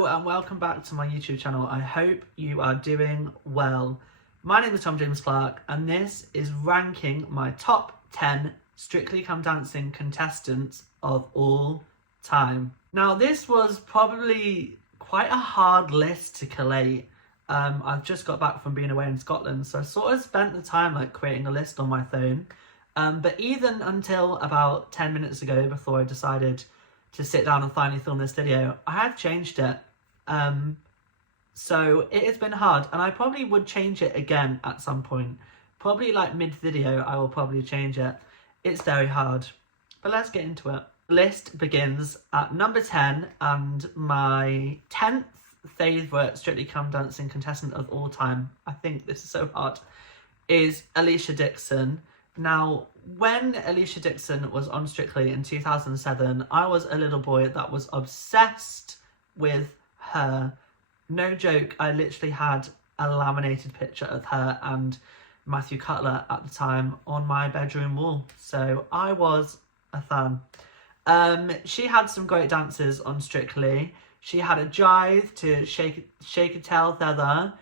Hello and welcome back to my YouTube channel. I hope you are doing well. My name is Tom James Clark and this is ranking my top 10 Strictly Come Dancing contestants of all time. Now this was probably quite a hard list to collate. I've just got back from being away in Scotland, so I sort of spent the time creating a list on my phone. But even until about 10 minutes ago, before I decided to sit down and finally film this video, I had changed it. So it has been hard, and I probably would change it again at some point. Probably mid-video, I will probably change it. It's very hard. But let's get into it. The list begins at number 10, and my 10th favourite Strictly Come Dancing contestant of all time, I think this is so hard, is Alicia Dixon. Now, when Alicia Dixon was on Strictly in 2007, I was a little boy that was obsessed with her. No joke, I literally had a laminated picture of her and Matthew Cutler at the time on my bedroom wall. So I was a fan. She had some great dances on Strictly. She had a jive to Shake a Tail Feather.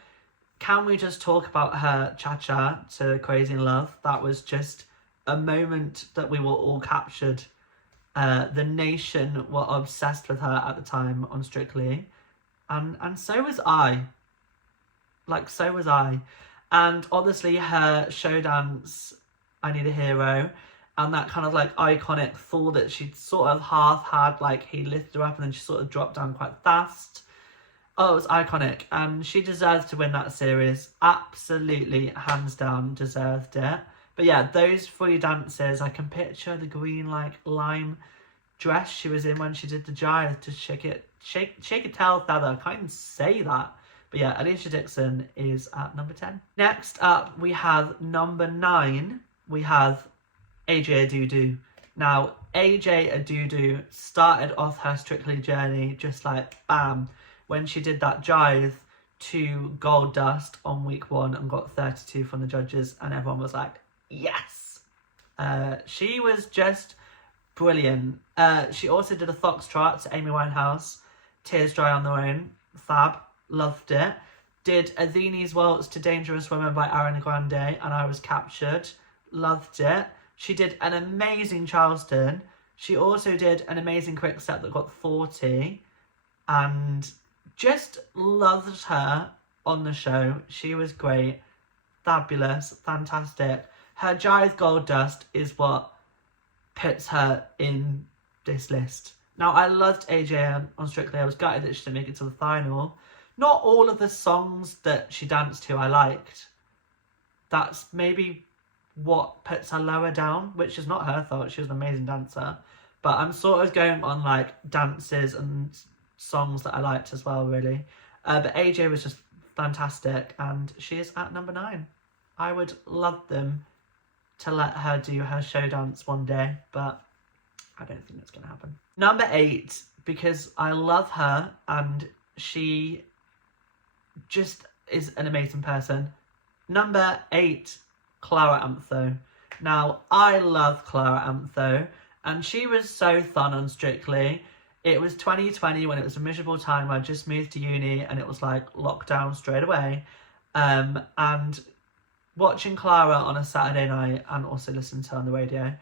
Can we just talk about her cha-cha to Crazy in Love? That was just a moment that we were all captured. The nation were obsessed with her at the time on Strictly. And so was I. So was I. And obviously her show dance, I Need a Hero, and that kind of iconic fall that she'd sort of half had, he lifted her up and then she sort of dropped down quite fast. Oh, it was iconic, and she deserved to win that series. Absolutely, hands down, deserved it. But yeah, those three dances, I can picture the green, lime dress she was in when she did the jive to Shake a Tail Feather. I can't even say that. But yeah, Alicia Dixon is at number 10. Next up, we have number 9. We have AJ Adudu. Now, AJ Adudu started off her Strictly journey just bam, when she did that jive to Gold Dust on week 1 and got 32 from the judges, and everyone was like, yes! She was just brilliant. She also did a foxtrot to Amy Winehouse, Tears Dry on Their Own, fab, loved it. Did Athene's Waltz to Dangerous Woman by Ariana Grande, and I was captured, loved it. She did an amazing Charleston. She also did an amazing quick step that got 40, and just loved her on the show. She was great, fabulous, fantastic. Her jive Gold Dust is what puts her in this list. Now, I loved AJ on Strictly. I was gutted that she didn't make it to the final. Not all of the songs that she danced to I liked. That's maybe what puts her lower down, which is not her fault. She was an amazing dancer. But I'm sort of going on dances and songs that I liked as well, really. But AJ was just fantastic, and she is at number 9. I would love them to let her do her show dance one day, but I don't think that's going to happen. Number 8, because I love her and she just is an amazing person. Number 8, Clara Amtho. Now, I love Clara Amtho, and she was so fun on Strictly. It was 2020 when it was a miserable time. I just moved to uni and it was lockdown straight away. And watching Clara on a Saturday night and also listening to her on the radio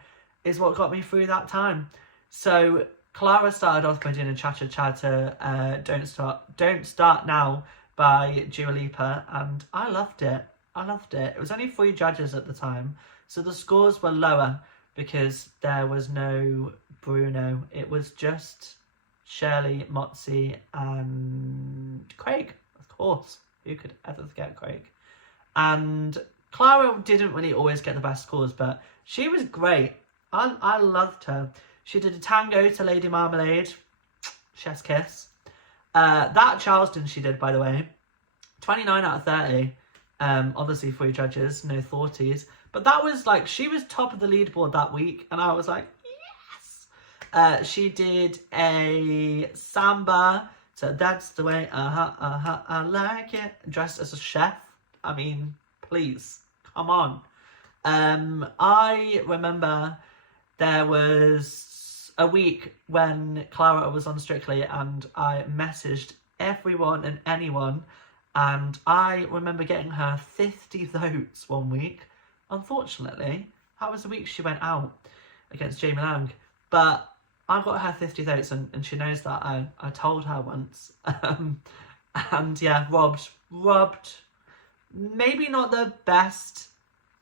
is what got me through that time. So Clara started off by doing a cha-cha-cha to Don't Start Now by Dua Lipa, and I loved it. It was only 3 judges at the time, so the scores were lower because there was no Bruno. It was just Shirley, Motzi, and Craig, of course. Who could ever forget Craig? And Clara didn't really always get the best scores, but she was great. I loved her. She did a tango to Lady Marmalade, chef's kiss. That Charleston she did, by the way, 29 out of 30. Obviously 3 judges, no 40s. But that was she was top of the leaderboard that week, and I was like, yes! She did a samba, so that's the way, I like it. Dressed as a chef. I mean, please, come on. I remember there was a week when Clara was on Strictly and I messaged everyone and anyone. And I remember getting her 50 votes one week. Unfortunately, that was the week she went out against Jamie Lang. But I got her 50 votes, and she knows that. I told her once. And yeah, robbed. Maybe not the best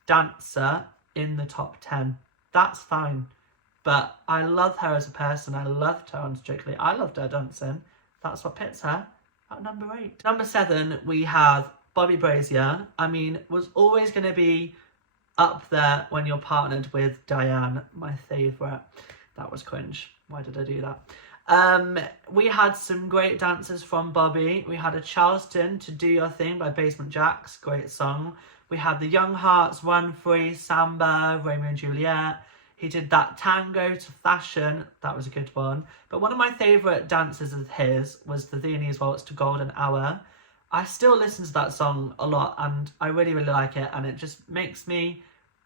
dancer in the top 10. That's fine. But I love her as a person. I loved her on Strictly. I loved her dancing. That's what pits her at number 8. Number 7, we have Bobby Brazier. I mean, was always going to be up there when you're partnered with Diane, my favourite. That was cringe. Why did I do that? We had some great dances from Bobby. We had a Charleston to Do Your Thing by Basement Jaxx. Great song. We had the Young Hearts, Run Free, Samba, Romeo and Juliet. He did that Tango to Fashion. That was a good one. But one of my favourite dances of his was the Viennese Waltz to Golden Hour. I still listen to that song a lot, and I really, really like it. And it just makes me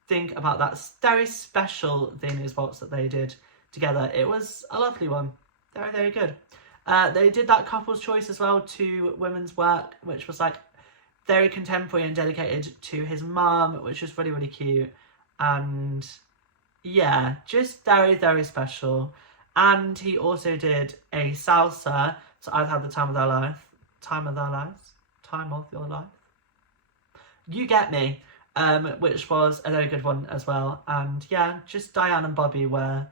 think about that very special Viennese Waltz that they did together. It was a lovely one. Very, very good. They did that Couple's Choice as well to Women's Work, which was like very contemporary and dedicated to his mum, which was really, really cute. And yeah, just very, very special. And he also did a salsa to I've Had the Time of Their Life. Time of Your Life. You get me. Which was a very good one as well. And yeah, just Diane and Bobby were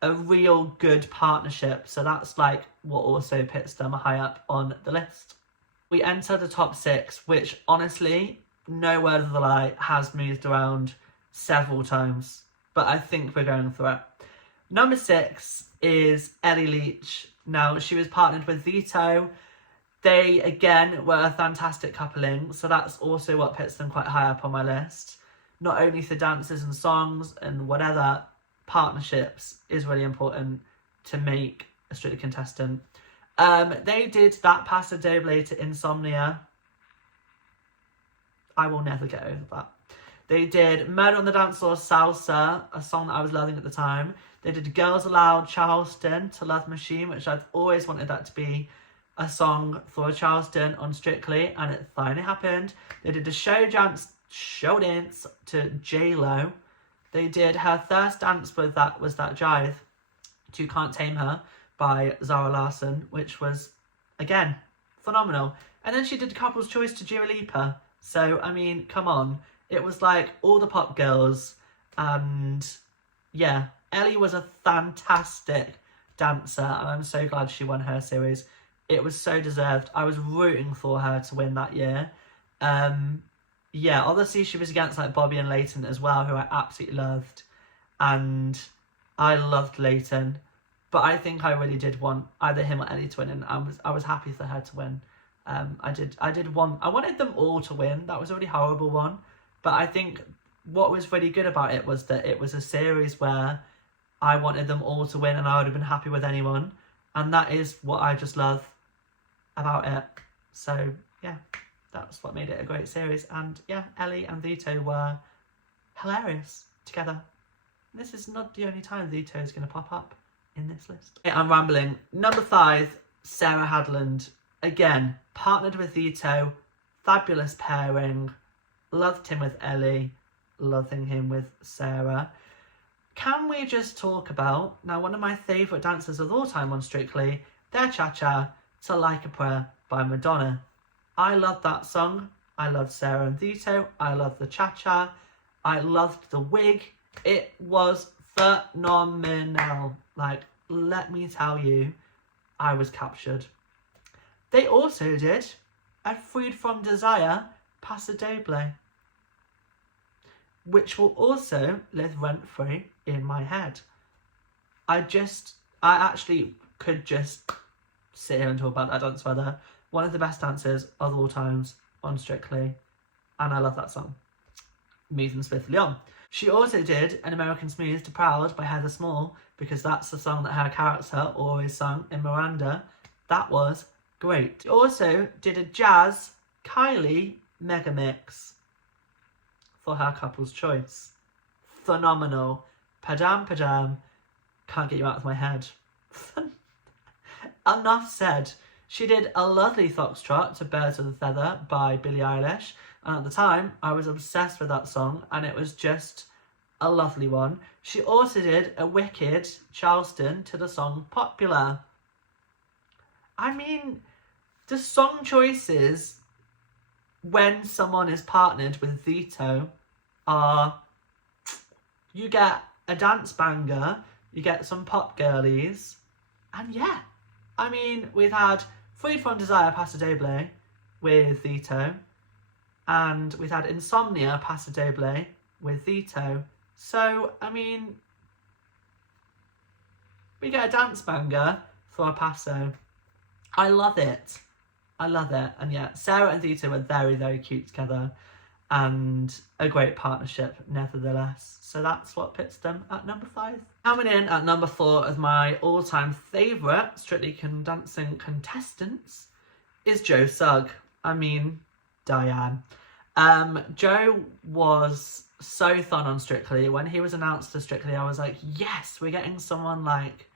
a real good partnership. So that's like what also puts them high up on the list. We enter the top 6, which honestly, no word of the lie, has moved around several times. But I think we're going through it. Number 6 is Ellie Leach. Now, she was partnered with Vito. They, again, were a fantastic coupling. So that's also what puts them quite high up on my list. Not only for dances and songs and whatever, partnerships is really important to make a Strictly Contestant. They did that Paso Doble to Insomnia. I will never get over that. They did Murder on the Dance Floor Salsa, a song that I was loving at the time. They did Girls Aloud Charleston to Love Machine, which I've always wanted that to be a song for Charleston on Strictly, and it finally happened. They did a show dance to J-Lo. They did her first dance with that jive to Can't Tame Her by Zara Larsson, which was, again, phenomenal. And then she did Couple's Choice to Dua Lipa. So, I mean, come on. It was like all the pop girls. And yeah, Ellie was a fantastic dancer. And I'm so glad she won her series. It was so deserved. I was rooting for her to win that year. Yeah, obviously she was against like Bobby and Leighton as well, who I absolutely loved. And I loved Leighton. But I think I really did want either him or Ellie to win, and I was happy for her to win. I wanted them all to win. That was a really horrible one. But I think what was really good about it was that it was a series where I wanted them all to win and I would have been happy with anyone. And that is what I just love about it. So yeah, that's what made it a great series. And yeah, Ellie and Vito were hilarious together. This is not the only time Vito is going to pop up in this list. Okay, I'm rambling. Number 5, Sarah Hadland. Again, partnered with Vito. Fabulous pairing. Loved him with Ellie. Loving him with Sarah. Can we just talk about, now one of my favourite dancers of all time on Strictly, their cha-cha to Like a Prayer by Madonna. I love that song. I loved Sarah and Vito. I loved the cha-cha. I loved the wig. It was phenomenal. Like, let me tell you, I was captured. They also did a Freed From Desire Paso Doble, which will also live rent-free in my head. I actually could just sit here and talk about that dance weather. One of the best dancers of all times on Strictly, and I love that song. Moving swiftly on. She also did An American Smooth to Proud by Heather Small, because that's the song that her character always sung in Miranda. That was great. She also did a jazz Kylie mega mix for her Couple's Choice. Phenomenal. Padam Padam. Can't get you out of my head. Enough said. She did a lovely foxtrot to Birds of a Feather by Billie Eilish. And at the time, I was obsessed with that song, and it was just a lovely one. She also did a wicked Charleston to the song Popular. I mean, the song choices when someone is partnered with Vito are, you get a dance banger, you get some pop girlies, and yeah. I mean, we've had Freed From Desire, Paso Doble with Vito, and we've had Insomnia, Paso Doble with Vito. So, I mean, we get a dance banger for a Paso. I love it. I love it. And yeah, Sarah and Vito were very, very cute together, and a great partnership nevertheless. So that's what puts them at number 5. Coming in at number 4 of my all-time favourite Strictly Come Dancing contestants is Joe Sugg. I mean, Diane. Joe was so fun on Strictly. When he was announced to Strictly, I was like, yes, we're getting someone like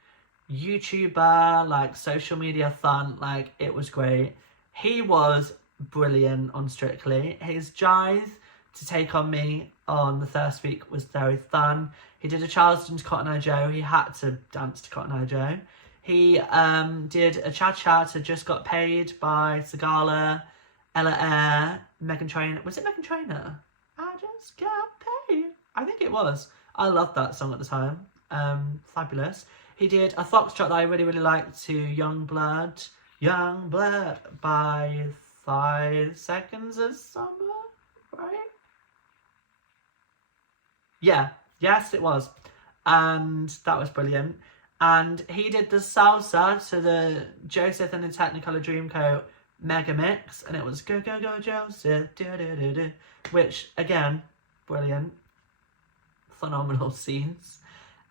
YouTuber, like social media fun. Like, it was great. He was brilliant on Strictly. His jive to Take On Me on the first week was very fun. He did a Charleston to Cotton Eye Joe. He had to dance to Cotton Eye Joe. He did a cha-cha to Just Got Paid by Sigala, Ella Eyre, Meghan Trainor. Was it Meghan Trainor? I just got paid. I think it was. I loved that song at the time. Fabulous. He did a foxtrot that I really, really liked to Young Blood by 5 Seconds of Summer, right? Yeah, yes it was. And that was brilliant. And he did the salsa to the Joseph and the Technicolor Dreamcoat mega mix, and it was Go Go Go Joseph, which again, brilliant, phenomenal scenes.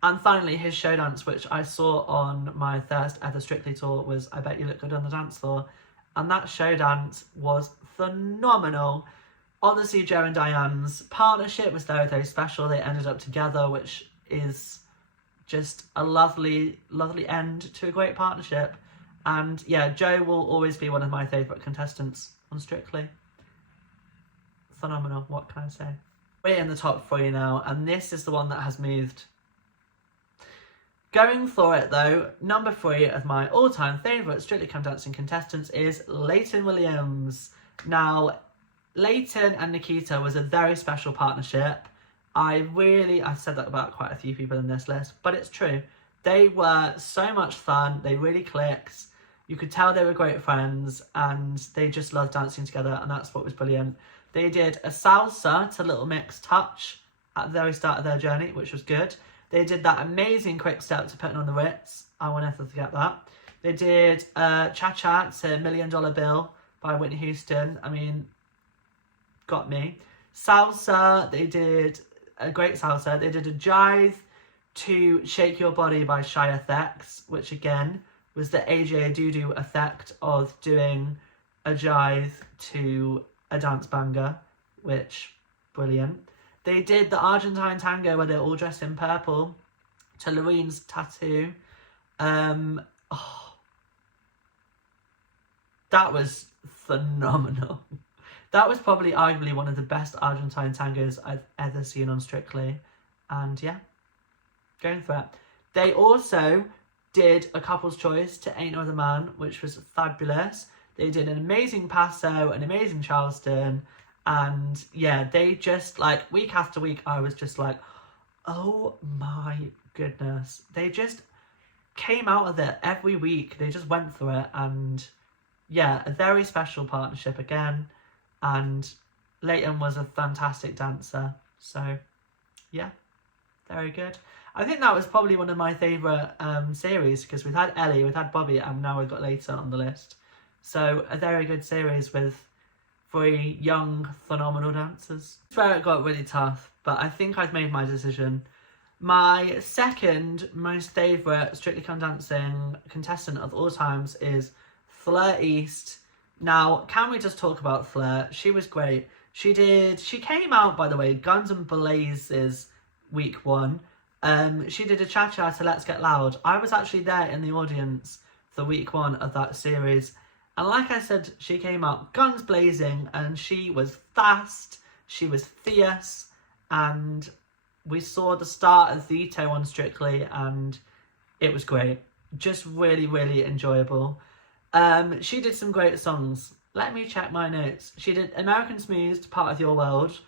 And finally, his show dance, which I saw on my first ever Strictly tour, was I Bet You Look Good on the Dance Floor. And that show dance was phenomenal. Honestly, Joe and Diane's partnership was very, very special. They ended up together, which is just a lovely, lovely end to a great partnership. And yeah, Joe will always be one of my favourite contestants on Strictly. Phenomenal, what can I say? We're in the top 3 now, and this is the one that has moved. Going for it though, number 3 of my all-time favourite Strictly Come Dancing contestants is Leighton Williams. Now, Leighton and Nikita was a very special partnership. I've said that about quite a few people in this list, but it's true. They were so much fun, they really clicked. You could tell they were great friends, and they just loved dancing together, and that's what was brilliant. They did a salsa to Little Mix Touch at the very start of their journey, which was good. They did that amazing quick step to Putting on the Ritz. I will never forget that. They did Cha-Cha to $1 Million Bill by Whitney Houston. I mean, got me. Salsa, they did a great salsa. They did a jive to Shake Your Body by Shy FX, which again was the AJ Adudu effect of doing a jive to a dance banger, which, brilliant. They did the Argentine tango where they're all dressed in purple to Lorene's Tattoo. That was phenomenal. That was probably arguably one of the best Argentine tangos I've ever seen on Strictly. And yeah, going for it. They also did a couple's choice to Ain't No Other Man, which was fabulous. They did an amazing Paso, an amazing Charleston. And yeah, they just, like, week after week, I was just like, oh my goodness. They just came out of it every week. They just went through it. And yeah, a very special partnership again. And Leighton was a fantastic dancer. So yeah, very good. I think that was probably one of my favourite series, because we've had Ellie, we've had Bobby, and now we've got Leighton on the list. So a very good series with 3 young, phenomenal dancers. It's where it got really tough, but I think I've made my decision. My second most favourite Strictly Come Dancing contestant of all times is Fleur East. Now, can we just talk about Fleur? She was great. She came out, by the way, Guns and Blazes week 1. She did a cha-cha to Let's Get Loud. I was actually there in the audience for week 1 of that series, And like I said, she came out guns blazing and she was fast, she was fierce, and we saw the start of Zito on Strictly and it was great. Just really, really enjoyable. She did some great songs. Let me check my notes. She did American Smooth, Part of Your World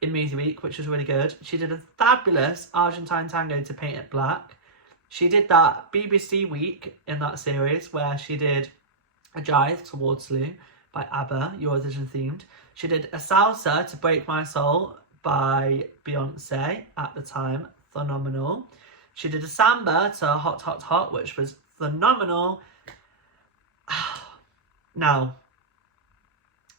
in Music Week, which was really good. She did a fabulous Argentine Tango to Paint It Black. She did that BBC Week in that series where she did a Jive to Waterloo by ABBA, Eurovision themed. She did a Salsa to Break My Soul by Beyonce at the time, phenomenal. She did a Samba to Hot Hot Hot, which was phenomenal. Now,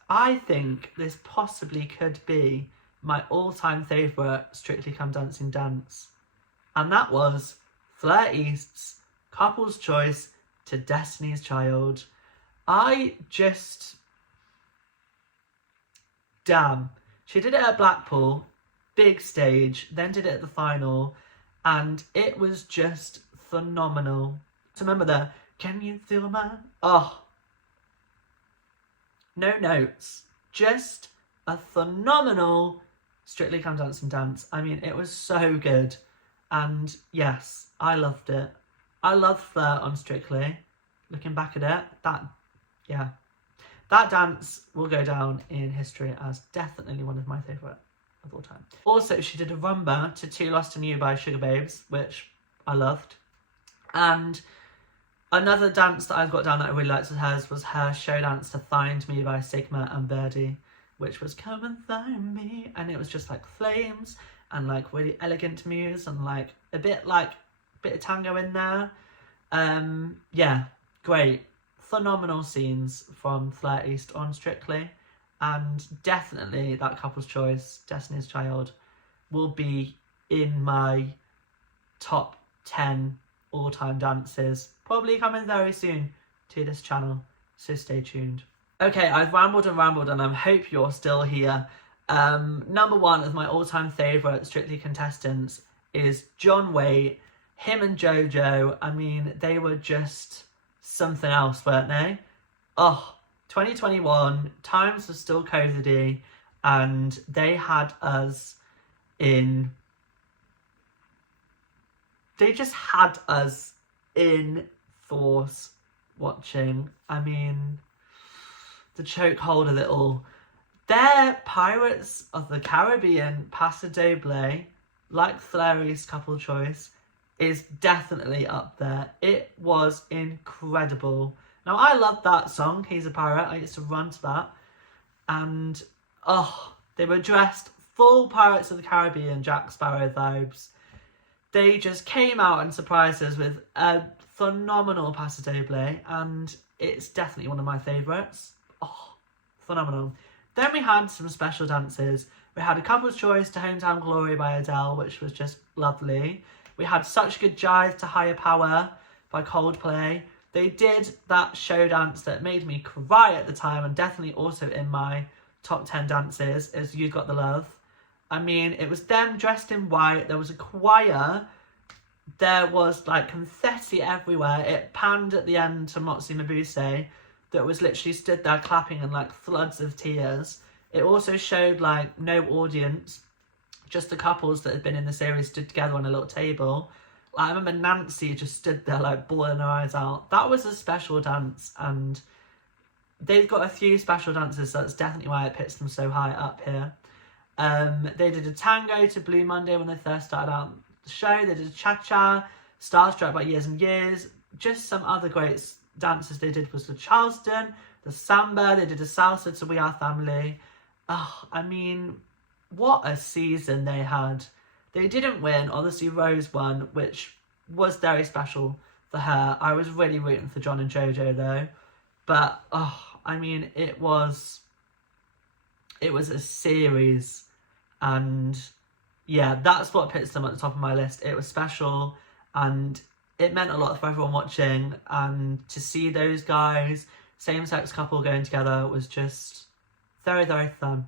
I think this possibly could be my all-time favourite Strictly Come Dancing dance. And that was Fleur East's Couple's Choice to Destiny's Child. Damn. She did it at Blackpool, big stage, then did it at the final, and it was just phenomenal. So remember the, can you feel my... Oh. No notes. Just a phenomenal Strictly Come Dancing dance. I mean, it was so good. And yes, I loved it. I loved Fleur on Strictly. Looking back at it, that dance will go down in history as definitely one of my favourite of all time. Also, she did a rumba to Too Lost in You by Sugar Babes, which I loved. And another dance that I've got down that I really liked of hers was her show dance to Find Me by Sigma and Birdie, which was Come and Find Me. And it was just like flames and like really elegant moves and like a bit of tango in there. Yeah, great. Phenomenal scenes from Fleur East on Strictly, and definitely that Couple's Choice, Destiny's Child, will be in my top 10 all-time dances, probably coming very soon to this channel, so stay tuned. Okay, I've rambled and I hope you're still here. Number one of my all-time favourite Strictly contestants is John Waite. Him and JoJo, I mean, they were just something else, weren't they? Oh, 2021, times were still COVID-y, and they had us in... They just had us in force watching. I mean, the chokehold of it all. Their Pirates of the Caribbean Paso Doble, like Fleur East's Couple Choice, is definitely up there. It was incredible. Now, I love that song, He's a Pirate. I used to run to that. And, oh, they were dressed full Pirates of the Caribbean, Jack Sparrow vibes. They just came out and surprised us with a phenomenal Paso Doble, and it's definitely one of my favourites. Oh, phenomenal. Then we had some special dances. We had a Couple's Choice to Hometown Glory by Adele, which was just lovely. We had Such Good Jive to Higher Power by Coldplay. They did that show dance that made me cry at the time, and definitely also in my top 10 dances, is You Got the Love. I mean, it was them dressed in white. There was a choir. There was like confetti everywhere. It panned at the end to Motsi Mabuse that was literally stood there clapping in like floods of tears. It also showed like no audience, just the couples that had been in the series stood together on a little table. Like, I remember Nancy just stood there like bawling her eyes out. That was a special dance, and they've got a few special dances, so that's definitely why it puts them so high up here. They did a tango to Blue Monday when they first started out the show. They did a cha-cha, Starstruck by Years and Years. Just some other great dances they did was the Charleston, the Samba. They did a salsa to We Are Family. Oh, I mean, what a season they had. They didn't win. Obviously, Rose won, which was very special for her. I was really rooting for John and JoJo, though. But, oh, I mean, it was a series. And, yeah, that's what puts them at the top of my list. It was special, and it meant a lot for everyone watching. And to see those guys, same-sex couple going together, was just very, very fun.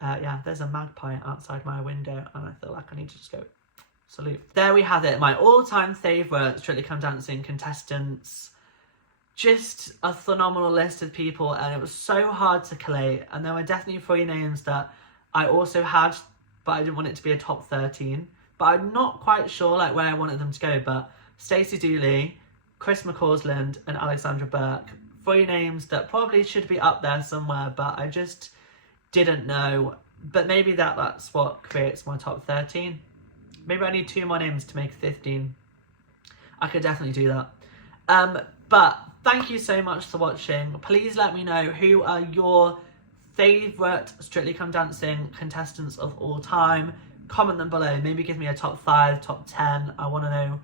Yeah, there's a magpie outside my window, and I feel like I need to just go salute. There we have it, my all-time favourite Strictly Come Dancing contestants. just a phenomenal list of people, and it was so hard to collate. And there were definitely 3 names that I also had, but I didn't want it to be a top 13. But I'm not quite sure like where I wanted them to go. But Stacey Dooley, Chris McCausland, and Alexandra Burke, 3 names that probably should be up there somewhere, but I just didn't know. But maybe that's what creates my top 13. Maybe I need 2 more names to make 15. I could definitely do that. But thank you so much for watching. Please let me know who are your favourite Strictly Come Dancing contestants of all time. Comment them below. Maybe give me a top 5, top 10. I want to know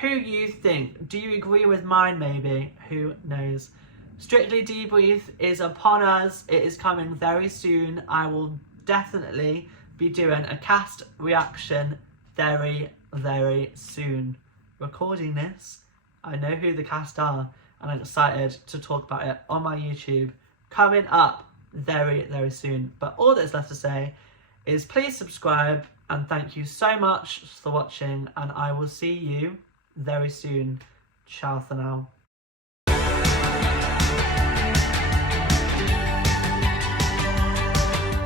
who you think. Do you agree with mine maybe? Who knows? Strictly Debrief is upon us. It is coming very soon. I will definitely be doing a cast reaction very, very soon. Recording this, I know who the cast are, and I'm excited to talk about it on my YouTube coming up very, very soon. But all that's left to say is please subscribe, and thank you so much for watching, and I will see you very soon. Ciao for now.